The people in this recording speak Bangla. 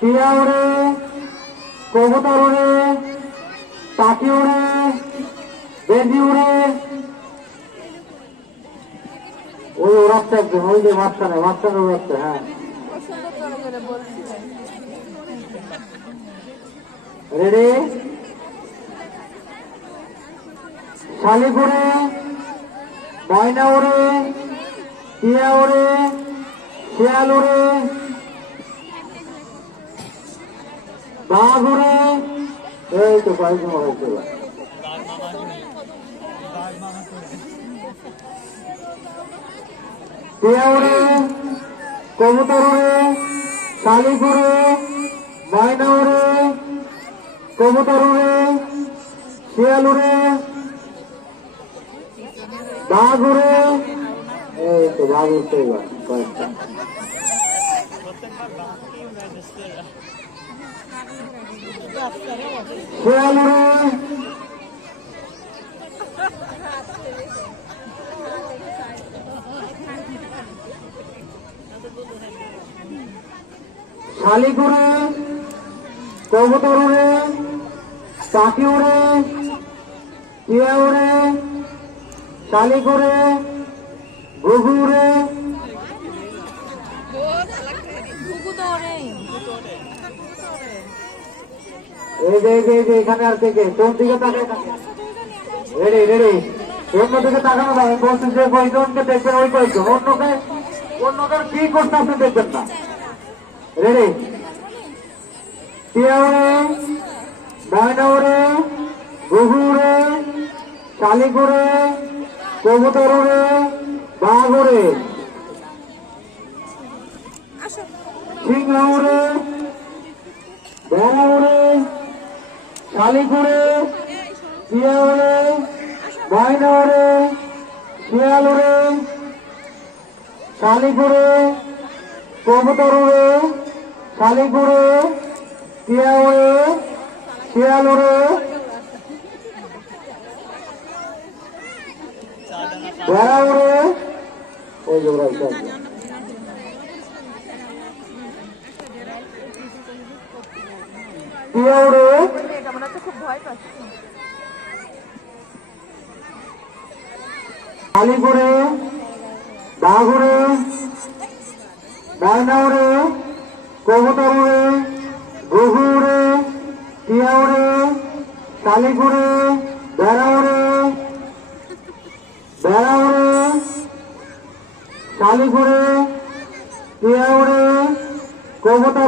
টিয়া ওড়ে, কবুতর ওড়ে, পাখি ওড়ে, বেজি উড়ে। ওই ওড়াচ্ছে একদম, ওই যে মাঝখানে ওড়াচ্ছে। হ্যাঁ, রেডি? শালিক ওড়ে, ময়না ওড়ে, টিয়া ওড়ে, শিয়াল ওড়ে, বাঘ ওড়ে। এই তো কয়েকজন হয়েছে। টিয়া ওড়ে, কবুতর ওড়ে, শালিক ওড়ে, ময়না ওড়ে, কবুতর ওড়ে, শিয়াল ওড়ে, বাঘ ওড়ে। এই তো বাঘ উঠতে কয়েকটা। শিয়াল ওড়ে, শালিক ওড়ে, কবুতর ওড়ে, পাখি ওড়ে, টিয়া ওড়ে, শালিক ওড়ে, ঘুঘু ওড়ে। এখানে আর কে কোন দিকে তাকায়? রেডি রেডি, অন্য দিকে তাকানো যাবে। বলছি যে কয়জনকে দেখবেন ওই কয়েকজন, অন্যদের কি করতে আপনি দেখবেন না। রেডি? টিয়া ওড়ে, ময়না ওড়ে, ঘুঘু ওড়ে, শালিক ওড়ে, কবুতর ওড়ে, বাঘ ওড়ে, সিংহ ওড়ে, ভেড়া ওড়ে, শালিক ওড়ে, টিয়া ওড়ে, ময়না ওড়ে, শিয়াল ওড়ে, শালিক ওড়ে, কবুতর ওড়ে, শালিক ওড়ে, টিয়া ওড়ে, শিয়াল ওড়ে, ভেড়া ওড়ে। ওই যে টিয়া ওড়ে, শালিক ওড়ে, বাঘ ওড়ে, ময়না ওড়ে, কবুতর ওড়ে, ঘুঘু ওড়ে, টিয়া ওড়ে, শালিক ওড়ে, ভেড়া ওড়ে, শালিক ওড়ে, টিয়া ওড়ে, কবুতর